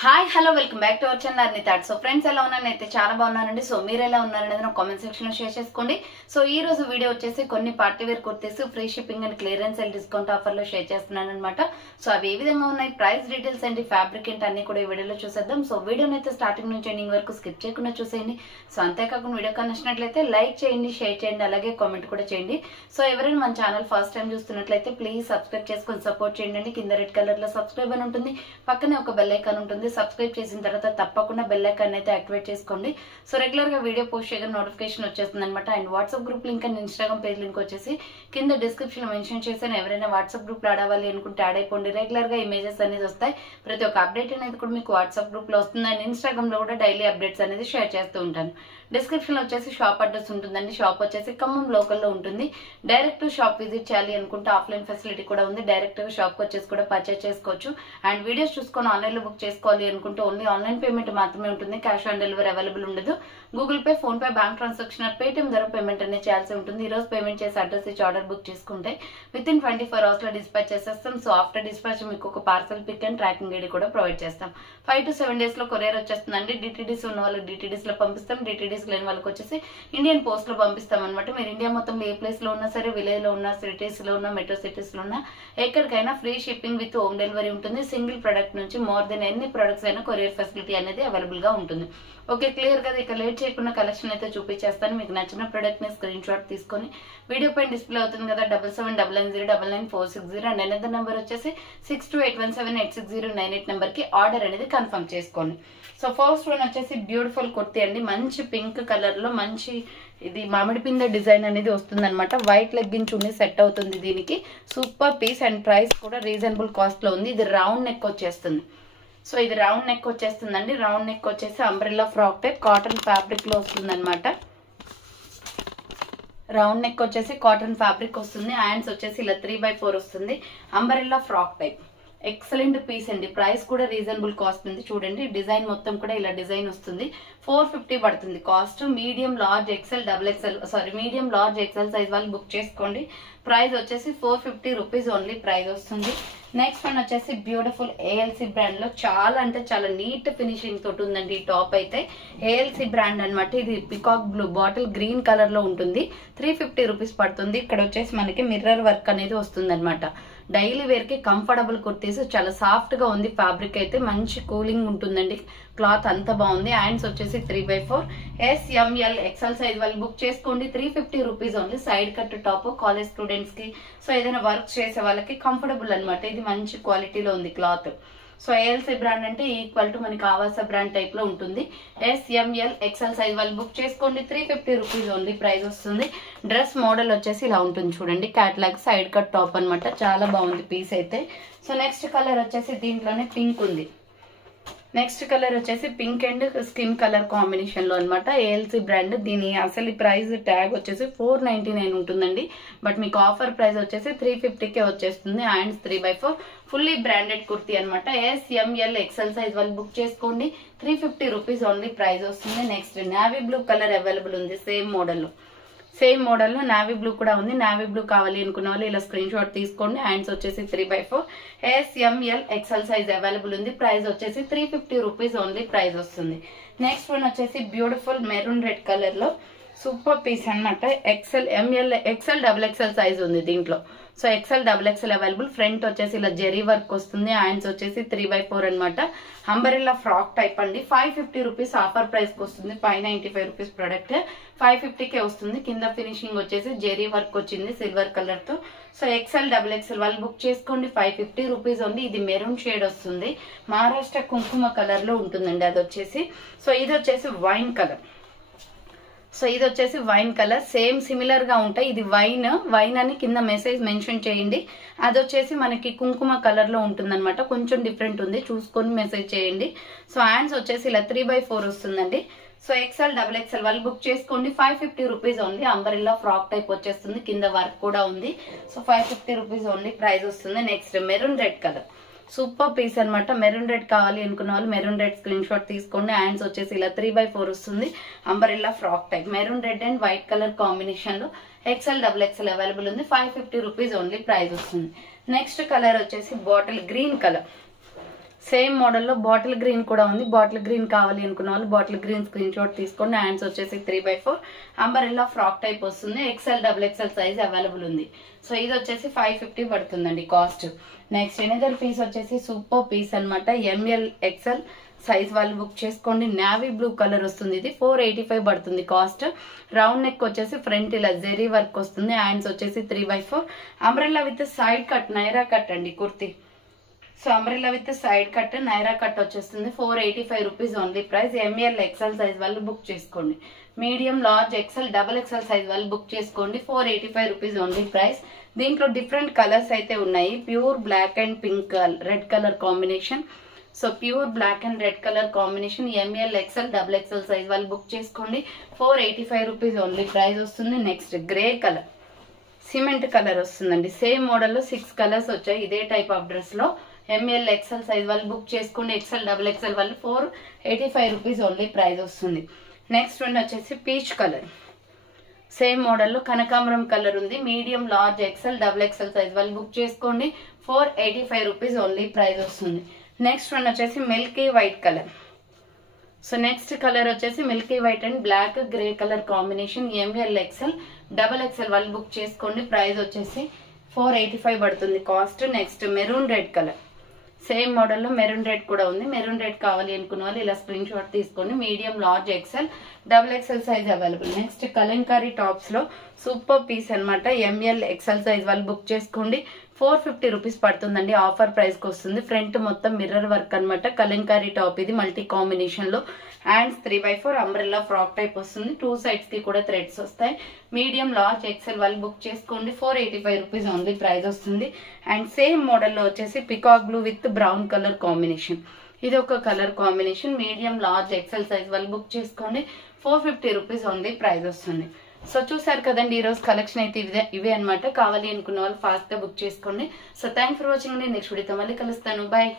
Hi hello welcome back to our channel అర్ని thought. So friends ఎలా ఉన్నాను అయితే చాలా బాగున్నానండి. సో మీరు ఎలా ఉన్నారనేది నా కామెంట్ సెక్షన్ లో షేర్ చేసుకోండి. సో ఈ రోజు వీడియో వచ్చేసి కొన్ని party wear kurtis free shipping and clearance and discount offer లో షేర్ చేస్తున్నాను అనమాట. సో అవి ఏ విధంగా ఉన్నాయి, ప్రైస్ డీటెయిల్స్ అండ్ ఫ్యాబ్రిక్ ఏంటి అన్ని కూడా ఈ వీడియోలో చూసేద్దాం. సో వీడియోని అయితే స్టార్టింగ్ నుంచి ఎండింగ్ వరకు స్కిప్ చేయకుండా చూసేయండి. సో అంతేకాకుండా వీడియో నచ్చినట్లయితే లైక్ చేయండి, షేర్ చేయండి, అలాగే కామెంట్ కూడా చేయండి. సో ఎవరైనా మన ఛానల్ ఫస్ట్ టైం చూస్తున్నట్లయితే ప్లీజ్ సబ్స్క్రైబ్ చేసుకొని సపోర్ట్ చేయండి. కింద రెడ్ కలర్ లో సబ్స్క్రైబ్ అని ఉంటుంది, పక్కనే ఒక బెల్ ఐకాన్ ఉంటుంది. సబ్స్క్రైబ్ చేసిన తర్వాత తప్పకుండా బెల్ ఐకాన్ అయితే యాక్టివేట్ చేసుకోండి. సో రెగ్యులర్ గా వీడియో పోస్ట్ చేయగా నోటిఫికేషన్ వచ్చేస్తుంది అనమాట. And WhatsApp group link and Instagram page link వచ్చేసి కింద డిస్క్రిప్షన్ లో మెన్షన్ చేశాను. ఎవరైనా వాట్సాప్ గ్రూప్ లో యాడ్ అవ్వాలి అనుకుంటే యాడ్ అయిపోండి. రెగ్యులర్ గా ఇమేజెస్ అనేది వస్తాయి, ప్రతి ఒక్క అప్డేట్ అనేది కూడా మీకు వాట్సాప్ గ్రూప్ లో వస్తుంది. అండ్ ఇన్స్టాగ్రామ్ లో కూడా డైలీ అప్డేట్స్ అనేది షేర్ చేస్తూ ఉంటాను. డిస్క్రిప్షన్ లో వచ్చేసి షాప్ అడ్రస్ ఉంటుందండి. షాప్ వచ్చేసి ఖమ్మం లోకల్ లో ఉంటుంది. డైరెక్ట్ షాప్ విజిట్ చేయాలి అనుకుంటే ఆఫ్లైన్ ఫెసిలిటీ కూడా ఉంది. డైరెక్ట్ గా షాప్ కి వచ్చేసి కూడా పర్చేస్ చేసుకోవచ్చు. అండ్ వీడియోస్ చూసుకొని ఆన్లైన్ లో బుక్ చేసుకోవాలి అనుకుంటే ఓన్లీ ఆన్లైన్ పేమెంట్ మాత్రమే ఉంటుంది. క్యాష్ ఆన్ డెలివరీ అవైలబుల్ ఉండదు. Google Pay, PhonePe, bank transaction, Paytm ద్వారా పేమెంట్ అనేది చేయాల్సి ఉంటుంది. ఈ రోజు పేమెంట్ చేసి అడ్రస్ ఇచ్చి ఆర్డర్ బుక్ చేసుకుంటే విత్ ఇన్ 24 hours లో డిస్పాచ్ చేసేస్తాం. సో ఆఫ్టర్ డిస్పాచ్ మీకు ఒక parcel pick and tracking ID కూడా ప్రొవైడ్ చేస్తాం. 5 to 7 days లో కొరియర్ వచ్చేస్తుందండి. డిటిడిస్ ఉన్న వాళ్ళకి డిటిడిస్ లో పంపిస్తాం. డిటిడిస్ లేని వాళ్ళకి వచ్చేసి ఇండియన్ పోస్ట్ లో పంపిస్తాం అనమాట. మీరు ఇండియా మొత్తం ఏ ప్లేస్ లో ఉన్నా సరే, విలేజ్ లో ఉన్నా, సిటీస్ లో ఉన్నా, మెట్రో సిటీస్ లో ఉన్నా, ఎక్కడికైనా free shipping with home delivery ఉంటుంది. సింగిల్ ప్రొడక్ట్ నుంచి మోర్ దెన్ ఎన్ని ప్రొడక్ట్స్ అయినా కొరియర్ ఫెసిలిటీ అనేది అవైలబుల్ గా ఉంటుంది. ఓకే, క్లియర్ కదా. ఇక లేట్ చేయకుండా కలెక్షన్ అయితే చూపించేస్తాను. మీకు నచ్చిన ప్రొడక్ట్ ని స్క్రీన్ షాట్ తీసుకొని వీడియో పైన డిస్ప్లే అవుతుంది కదా 7799099460 అండ్ అనేది నెంబర్ వచ్చేసి 6281786098 నెంబర్ కి ఆర్డర్ అనేది కన్ఫర్మ్ చేసుకోండి. సో ఫస్ట్ వన్ వచ్చేసి బ్యూటిఫుల్ కుర్తీ అండి. మంచి పింక్ కలర్ లో మంచి ఇది మామిడి పింద డిజైన్ అనేది వస్తుంది అనమాట. వైట్ లెగ్గిన్ చున్నీ సెట్ అవుతుంది దీనికి. సూపర్ పీస్ అండ్ ప్రైస్ కూడా రీజనబుల్ కాస్ట్ లో ఉంది. ఇది రౌండ్ నెక్ వచ్చేస్తుంది. సో ఇది రౌండ్ నెక్ వచ్చేస్తుందండి. రౌండ్ నెక్ వచ్చేసి umbrella frock type cotton fabric లో వస్తుంది అనమాట. రౌండ్ నెక్ వచ్చేసి కాటన్ ఫ్యాబ్రిక్ వస్తుంది. హ్యాండ్స్ వచ్చేసి ఇలా 3/4 వస్తుంది. Umbrella frock type excellent piece అండి. ప్రైస్ కూడా రీజనబుల్ కాస్ట్ ఉంది. చూడండి డిజైన్ మొత్తం కూడా ఇలా డిజైన్ వస్తుంది. 450 పడుతుంది cost. Medium large XL double XL medium large XL size వాళ్ళు బుక్ చేసుకోండి. ప్రైస్ వచ్చేసి 450 రూపీస్ ఓన్లీ ప్రైస్ వస్తుంది. నెక్స్ట్ వన్ వచ్చేసి బ్యూటిఫుల్ ఏఎల్సి బ్రాండ్ లో చాలా అంటే చాలా నీట్ ఫినిషింగ్ తోటి ఉందండి. ఈ టాప్ అయితే ఏఎల్సి బ్రాండ్ అనమాట. ఇది peacock blue bottle green colour లో ఉంటుంది. 350 రూపీస్ పడుతుంది. ఇక్కడ వచ్చేసి మనకి మిర్రర్ వర్క్ అనేది వస్తుంది అనమాట. డైలీ వేర్ కి కంఫర్టబుల్ కుర్తీస్, చాలా సాఫ్ట్ గా ఉంది. ఫ్యాబ్రిక్ అయితే మంచి కూలింగ్ ఉంటుందండి. క్లాత్ అంతా బాగుంది. హ్యాండ్స్ వచ్చేసి 3/4 SML ఎక్సెల్ సైజ్ వాళ్ళు బుక్ చేసుకోండి. 350 rupees only. Side cut top college students కి, సో ఏదైనా వర్క్ చేసే వాళ్ళకి కంఫర్టబుల్ అనమాట. ఇది మంచి క్వాలిటీలో ఉంది క్లాత్. సో ఏఎల్సి బ్రాండ్ అంటే ఈక్వల్ టు మనకి ఆవాస బ్రాండ్ టైప్ లో ఉంటుంది. SML ఎక్సెల్ సైజ్ వాళ్ళు బుక్ చేసుకోండి. 350 రూపీస్ ఓన్లీ ప్రైస్ వస్తుంది. డ్రెస్ మోడల్ వచ్చేసి ఇలా ఉంటుంది చూడండి. క్యాట్లాగ్ సైడ్ కట్ టాప్ అనమాట. చాలా బాగుంది పీస్ అయితే. సో నెక్స్ట్ కలర్ వచ్చేసి దీంట్లోనే పింక్ ఉంది. నెక్స్ట్ కలర్ వచ్చేసి pink and skin colour combination లో అనమాట. ALC brand. దీని అసలు ప్రైస్ ట్యాగ్ వచ్చేసి 499 ఉంటుందండి. బట్ మీకు ఆఫర్ ప్రైస్ వచ్చేసి 350కే వచ్చేస్తుంది. హ్యాండ్స్ 3/4 ఫుల్లీ బ్రాండెడ్ కుర్తీ అనమాట. SML ఎక్సెల్ సైజ్ వాళ్ళు బుక్ చేసుకోండి. 350 రూపీస్ ఓన్లీ ప్రైస్ వస్తుంది. Next navy blue colour available ఉంది. సేమ్ మోడల్లో నావీ బ్లూ కూడా ఉంది. నావీ బ్లూ కావాలి అనుకున్న వాళ్ళు ఇలా స్క్రీన్ షాట్ తీసుకోండి. హ్యాండ్స్ వచ్చేసి 3/4 SML ఎక్సెల్ సైజ్ అవైలబుల్ ఉంది. ప్రైస్ వచ్చేసి 350 రూపీస్ ఓన్లీ ప్రైస్ వస్తుంది. నెక్స్ట్ వన్ వచ్చేసి బ్యూటిఫుల్ మెరూన్ రెడ్ కలర్ లో సూపర్ పీస్ అనమాట. ఎక్సెల్ డబుల్ ఎక్సెల్ సైజ్ ఉంది దీంట్లో. So XL double XL available. Front వచ్చేసి ఇలా జెరీ వర్క్ వస్తుంది. హ్యాండ్స్ వచ్చేసి 3/4 అనమాట. అంబరెల్లా ఫ్రాక్ టైప్ అండి. 550 రూపీస్ ఆఫర్ ప్రైస్ కి వస్తుంది. 595 రూపీస్ ప్రొడక్ట్ 550కే వస్తుంది. కింద ఫినిషింగ్ వచ్చేసి జెరీ వర్క్ వచ్చింది సిల్వర్ కలర్ తో. సో ఎక్సెల్ డబుల్ ఎక్సెల్ వాళ్ళు బుక్ చేసుకోండి. 550 రూపీస్ ఉంది. ఇది మెరూన్ షేడ్ వస్తుంది. మహారాష్ట్ర కుంకుమ కలర్ లో ఉంటుందండి అది వచ్చేసి. సో ఇది వచ్చేసి వైన్ కలర్. సేమ్ సిమిలర్ గా ఉంటాయి. ఇది వైన్ అని కింద మెసేజ్ మెన్షన్ చేయండి. అది వచ్చేసి మనకి కుంకుమ కలర్ లో ఉంటుంది అనమాట. కొంచెం డిఫరెంట్ ఉంది, చూసుకొని మెసేజ్ చేయండి. సో హ్యాండ్స్ వచ్చేసి ఇలా 3/4 వస్తుందండి. సో ఎక్సెల్ డబుల్ ఎక్సెల్ వాళ్ళు బుక్ చేసుకోండి. 550 rupees only. Umbrella frock type వచ్చేస్తుంది. కింద వర్క్ కూడా ఉంది. సో 550 రూపీస్ ఓన్లీ ప్రైస్ వస్తుంది. Next maroon red colour super piece అనమాట. మెరూన్ రెడ్ కావాలి అనుకున్న వాళ్ళు మెరూన్ రెడ్ స్క్రీన్ షాట్ తీసుకోండి. హ్యాండ్స్ వచ్చేసి ఇలా 3/4 వస్తుంది. Umbrella frock type maroon red and white colour combination లో ఎక్సెల్ డబుల్ ఎక్సెల్ అవైలబుల్ ఉంది. 550 రూపీస్ ఓన్లీ ప్రైస్ వస్తుంది. నెక్స్ట్ కలర్ వచ్చేసి బాటిల్ గ్రీన్ కలర్. సేమ్ మోడల్లో బాటిల్ గ్రీన్ కూడా ఉంది. బాటిల్ గ్రీన్ కావాలి అనుకున్న వాళ్ళు బాటిల్ గ్రీన్ స్క్రీన్ షాట్ తీసుకోండి. హ్యాండ్స్ వచ్చేసి 3/4 అంబరెల్లా ఫ్రాక్ టైప్ వస్తుంది. XL XXL సైజ్ అవైలబుల్ ఉంది. సో ఇది వచ్చేసి 550 పడుతుందండి కాస్ట్. నెక్స్ట్ ఎనదర్ పీస్ వచ్చేసి సూపర్ పీస్ అనమాట. ML XL సైజ్ వాళ్ళు బుక్ చేసుకోండి. నావీ బ్లూ కలర్ వస్తుంది. ఇది 485 పడుతుంది కాస్ట్. రౌండ్ నెక్ వచ్చేసి ఫ్రంట్ ఇలా జెరీ వర్క్ వస్తుంది. హ్యాండ్స్ వచ్చేసి 3/4 umbrella with side cut Naira cut అండి kurti. So umbrella with side cut Naira cut వచ్చేస్తుంది. 485 rupees only price. ML XL size వాళ్ళు బుక్ చేసుకోండి. Medium large XL XXL size వాళ్ళు బుక్ చేసుకోండి. 485 రూపీస్ ఓన్లీ ప్రైస్. దీంట్లో డిఫరెంట్ కలర్స్ అయితే ఉన్నాయి. Pure black and pink red colour combination. So pure black and red colour combination. ML XL XXL size వాళ్ళు book చేసుకోండి. 485 rupees only price వస్తుంది. Next grey colour cement colour వస్తుందండి. Same మోడల్లో 6 colours వచ్చాయి ఇదే type of dress లో. ML XL size వాళ్ళు book చేసుకోండి. XL XXL వాళ్ళు 485 రూపీస్ ఓన్లీ ప్రైస్ వస్తుంది. నెక్స్ట్ వన్ వచ్చేసి పీచ్ కలర్. సేమ్ మోడల్లో కనకాంబరం కలర్ ఉంది. Medium large XL XXL size వాళ్ళు బుక్ చేసుకోండి. 485 రూపీస్ ఓన్లీ ప్రైస్ వస్తుంది. నెక్స్ట్ వన్ వచ్చేసి milky white colour. So next colour వచ్చేసి milky white and black grey colour combination. ML XL XXL వాళ్ళు book చేసుకోండి. ప్రైస్ వచ్చేసి 485 పడుతుంది cost. Next maroon red colour. Same మోడల్లో మెరూన్ రెడ్ కూడా ఉంది. మెరూన్ రెడ్ కావాలి అనుకున్న వాళ్ళు ఇలా స్క్రీన్ షాట్ తీసుకోండి. Medium large XL XXL size available. Next Kalamkari tops లో సూపర్ పీస్ అనమాట. ML XL సైజ్ వాళ్ళు బుక్ చేసుకోండి. 450 రూపీస్ పడుతుందండి. ఆఫర్ ప్రైస్ కి వస్తుంది. ఫ్రంట్ మొత్తం మిర్రర్ వర్క్ అనమాట. కలంకారీ టాప్ ఇది మల్టీ కాంబినేషన్ లో. హ్యాండ్స్ 3/4 అంబ్రెల్లా ఫ్రాక్ టైప్ వస్తుంది. 2 సైడ్స్ కి కూడా థ్రెడ్స్ వస్తాయి. మీడియం లార్జ్ XL వాళ్ళు బుక్ చేసుకోండి. 485 రూపీస్ ఓన్లీ ప్రైస్ వస్తుంది. అండ్ సేమ్ మోడల్లో వచ్చేసి peacock blue with brown colour combination. ఇది ఒక colour combination. Medium large XL size వాళ్ళు బుక్ చేసుకోండి. 450 రూపీస్ ఓన్లీ ప్రైస్ వస్తుంది. సో చూసారు కదండి ఈ రోజు కలెక్షన్ అయితే ఇవే అనమాట. కావాలి అనుకున్న వాళ్ళు ఫాస్ట్ గా బుక్ చేసుకోండి. సో థ్యాంక్స్ ఫర్ వాచింగ్ అండి. నెక్స్ట్ వీడియోతో మళ్ళీ కలుస్తాను. బాయ్.